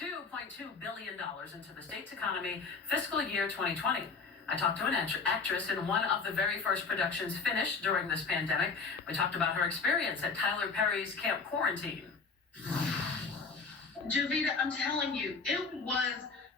$2.2 billion into the state's economy, fiscal year 2020. I talked to an actress in one of the very first productions finished during this pandemic. We talked about her experience at Tyler Perry's Camp Quarantine. Javita, I'm telling you, it was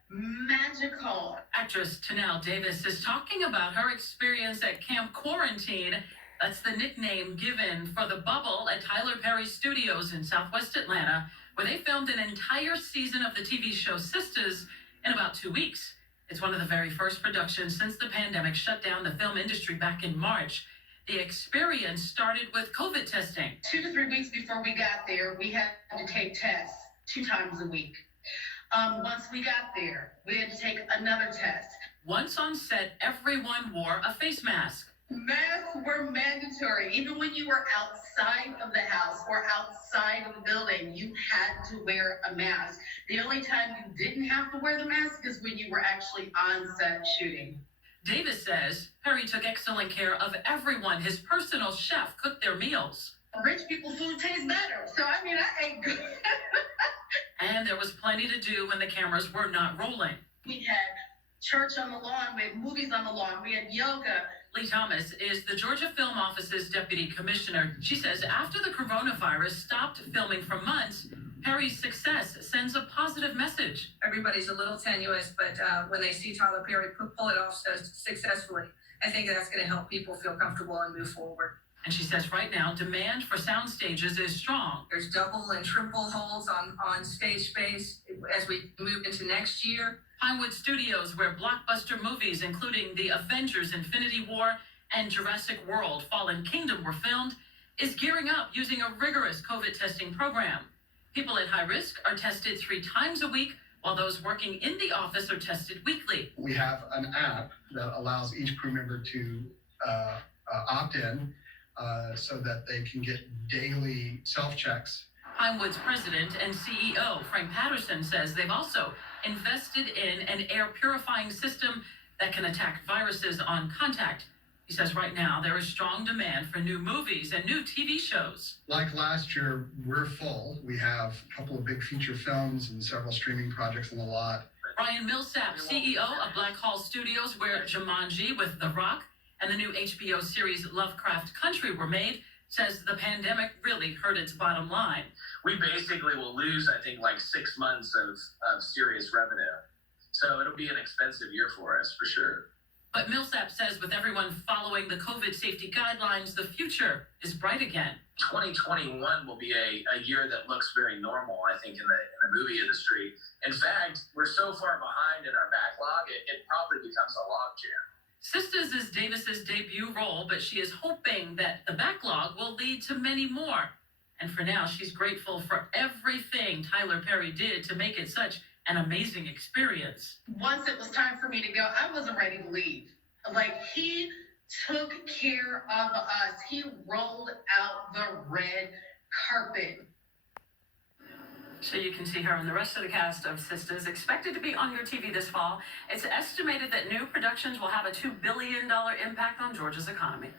magical. Actress TOYNAL Davis is talking about her experience at Camp Quarantine. That's the nickname given for the bubble at Tyler Perry Studios in Southwest Atlanta, where they filmed an entire season of the TV show Sisters in about 2 weeks. It's one of the very first productions since the pandemic shut down the film industry back in March. The experience started with COVID testing. 2 to 3 weeks before we got there, we had to take tests 2 times a week. Once we got there, we had to take another test. Once on set, everyone wore a face mask. Masks were mandatory. Even when you were outside of the house or outside of the building, you had to wear a mask. The only time you didn't have to wear the mask is when you were actually on set shooting. Davis says Perry took excellent care of everyone. His personal chef cooked their meals. Rich people food tastes better. So, I mean, I ate good. And there was plenty to do when the cameras were not rolling. We had church on the lawn. We had movies on the lawn. We had yoga. Lee Thomas is the Georgia Film Office's deputy commissioner. She says after the coronavirus stopped filming for months, Perry's success sends a positive message. Everybody's a little tenuous, but when they see Tyler Perry pull it off so successfully, I think that's going to help people feel comfortable and move forward. And she says right now, demand for sound stages is strong. There's double and triple holds on stage space as we move into next year. Pinewood Studios, where blockbuster movies including The Avengers: Infinity War and Jurassic World: Fallen Kingdom were filmed, is gearing up using a rigorous COVID testing program. People at high risk are tested 3 times a week, while those working in the office are tested weekly. We have an app that allows each crew member to opt in so that they can get daily self-checks. Pinewood's president and CEO, Frank Patterson, says they've also invested in an air purifying system that can attack viruses on contact. He says right now there is strong demand for new movies and new TV shows. Like last year, we're full. We have a couple of big feature films and several streaming projects in the lot. MILLSAP, CEO of Black Hall Studios, where Jumanji with The Rock and the new HBO series Lovecraft Country were made, says the pandemic really hurt its bottom line. We basically will lose, I think, like 6 months of serious revenue. So it'll be an expensive year for us, for sure. But MILLSAP says with everyone following the COVID safety guidelines, the future is bright again. 2021 will be a year that looks very normal, I think, in the movie industry. In fact, we're so far behind in our backlog, it probably becomes a logjam. Sisters is Davis's debut role, but she is hoping that the backlog will lead to many more. And for now, she's grateful for everything Tyler Perry did to make it such an amazing experience. Once it was time for me to go, I wasn't ready to leave. Like, he took care of us. He rolled out the red carpet. So you can see her and the rest of the cast of Sisters expected to be on your TV this fall. It's estimated that new productions will have a $2 billion impact on Georgia's economy.